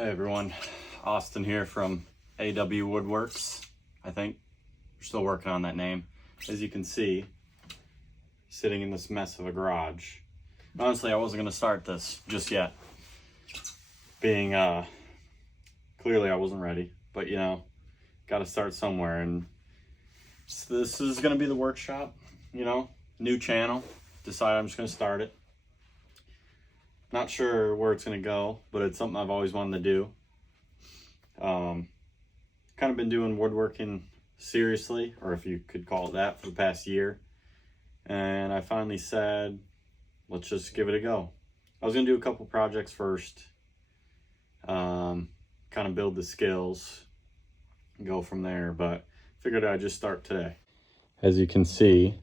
Hey everyone, Austin here from AW Woodworks. I think we're still working on that name. As you can see, sitting in this mess of a garage. Honestly, I wasn't going to start this just yet, being clearly I wasn't ready, but you know, got to start somewhere. And this is going to be the workshop, you know, new channel. Decided I'm just going to start it. Not sure where it's going to go, but it's something I've always wanted to do. Kind of been doing woodworking seriously, or if you could call it that, for the past year. And I finally said, let's just give it a go. I was going to do a couple projects first, kind of build the skills, and go from there, but figured I'd just start today. As you can see,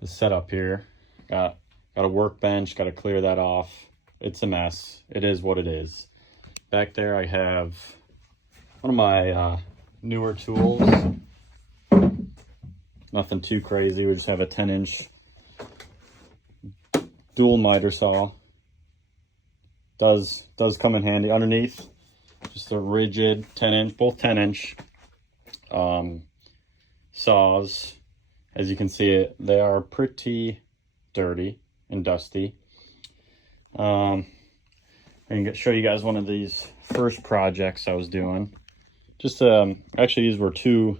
the setup here, got a workbench, got to clear that off. It's a mess. It is what it is. Back there I have one of my newer tools. Nothing too crazy. We just have a 10-inch dual miter saw. Does come in handy. Underneath, just a rigid 10-inch, both 10-inch saws. As you can see, they are pretty dirty and dusty. I can show you guys one of these first projects I was doing. Just actually these were two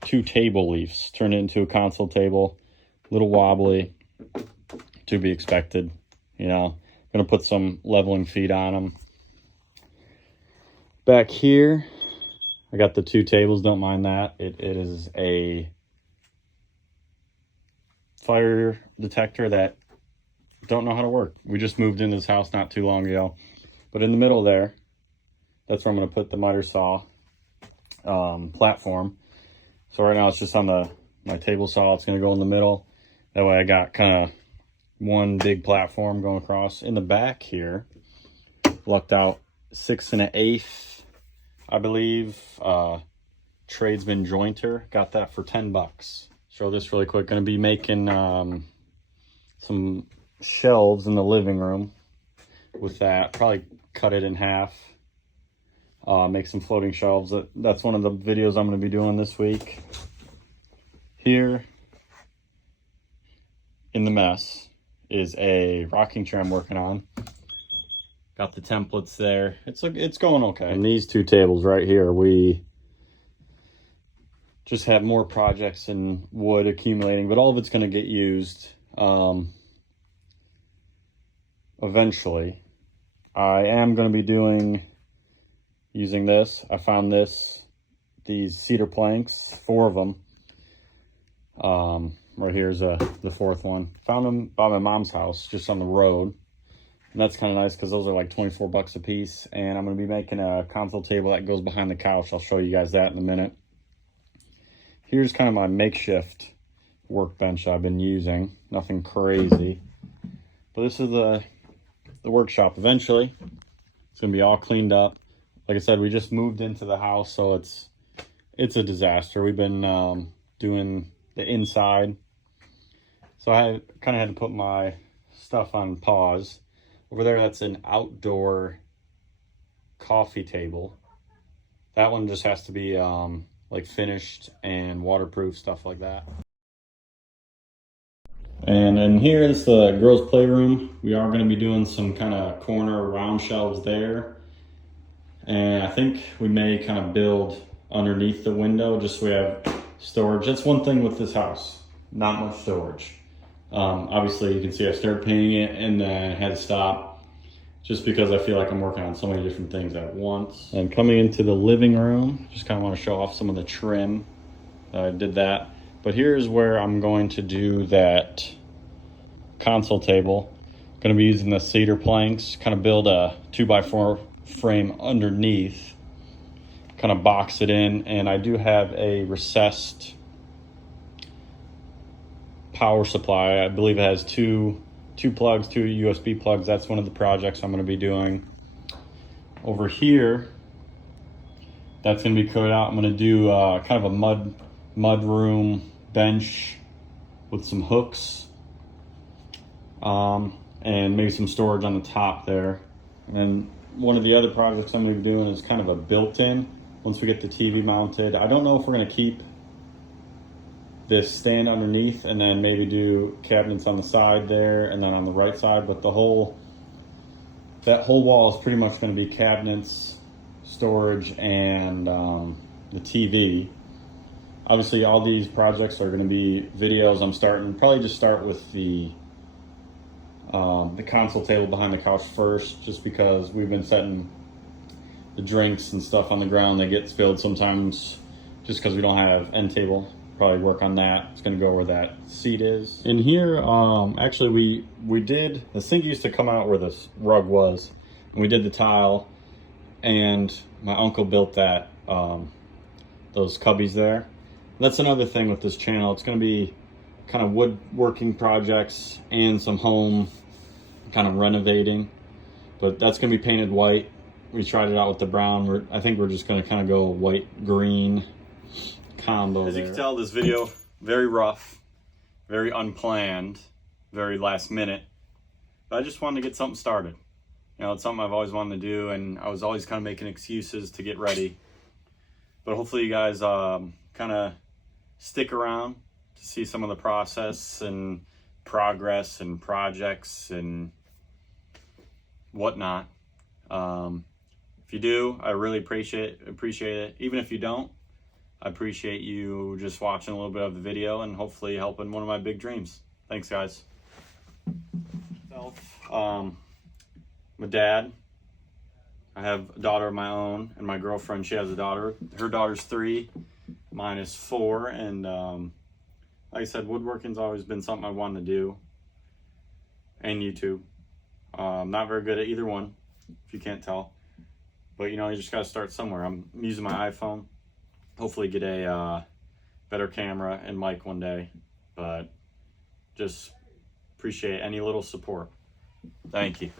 table leaves turned into a console table. A little wobbly, to be expected. You know, I'm gonna put some leveling feet on them. Back here, I got the two tables. Don't mind that. It is a fire detector that don't know how to work. We just moved into this house not too long ago. But in the middle there, that's where I'm going to put the miter saw platform. So right now it's just on my table saw. It's going to go in the middle. That way I got kind of one big platform going across. In the back here, lucked out 6 1/8, I believe, tradesman jointer. Got that for $10. Show this really quick. Going to be making some shelves in the living room with that. Probably cut it in half. Make some floating shelves. That's one of the videos I'm going to be doing this week. Here in the mess is a rocking chair I'm working on. Got the templates there. It's going okay. And these two tables right here, we just have more projects in wood accumulating, but all of it's going to get used eventually. I am going to be using this. I found these cedar planks, 4 of them. Right here's the 4th one. Found them by my mom's house, just on the road. And that's kind of nice because those are like 24 bucks a piece. And I'm going to be making a console table that goes behind the couch. I'll show you guys that in a minute. Here's kind of my makeshift workbench I've been using. Nothing crazy. But this is the workshop. Eventually, it's going to be all cleaned up. Like I said, we just moved into the house, so it's a disaster. We've been doing the inside. So I kind of had to put my stuff on pause. Over there, that's an outdoor coffee table. That one just has to be like finished and waterproof, stuff like that. And in here is the girls' playroom. We are going to be doing some kind of corner round shelves there. And I think we may kind of build underneath the window just so we have storage. That's one thing with this house, not much storage. Obviously you can see I started painting it and then had to stop just because I feel like I'm working on so many different things at once. And coming into the living room, just kind of want to show off some of the trim. I did that. But here's where I'm going to do that console table. I'm going to be using the cedar planks, kind of build a 2x4 frame underneath, kind of box it in. And I do have a recessed power supply. I believe it has two plugs, 2 USB plugs. That's one of the projects I'm going to be doing. Over here, that's going to be cut out. I'm going to do kind of a mud room bench with some hooks and maybe some storage on the top there. And one of the other projects I'm going to be doing is kind of a built-in once we get the TV mounted. I don't know if we're going to keep this stand underneath and then maybe do cabinets on the side there and then on the right side, but that whole wall is pretty much going to be cabinets, storage, and the TV. Obviously all these projects are going to be videos. I'm starting, probably just start with the console table behind the couch first, just because we've been setting the drinks and stuff on the ground. They get spilled sometimes just because we don't have end table. Probably work on that. It's going to go where that seat is. In here, actually we did, the sink used to come out where this rug was, and we did the tile, and my uncle built that, those cubbies there. That's another thing with this channel. It's going to be kind of woodworking projects and some home kind of renovating, but that's going to be painted white. We tried it out with the brown. I think we're just going to kind of go white green combo. As you can tell, this video very rough, very unplanned, very last minute, but I just wanted to get something started. You know, it's something I've always wanted to do, and I was always kind of making excuses to get ready. But hopefully you guys kind of stick around to see some of the process and progress and projects and whatnot. If you do, I really appreciate it. Even if you don't, I appreciate you just watching a little bit of the video and hopefully helping one of my big dreams. Thanks, guys. My dad, I have a daughter of my own, and my girlfriend, she has a daughter. Her daughter's 3, mine is 4, and like I said, woodworking's always been something I wanted to do, and YouTube. I'm not very good at either one, if you can't tell, but you know, you just gotta start somewhere. I'm using my iPhone, hopefully get a better camera and mic one day, but just appreciate any little support. Thank you.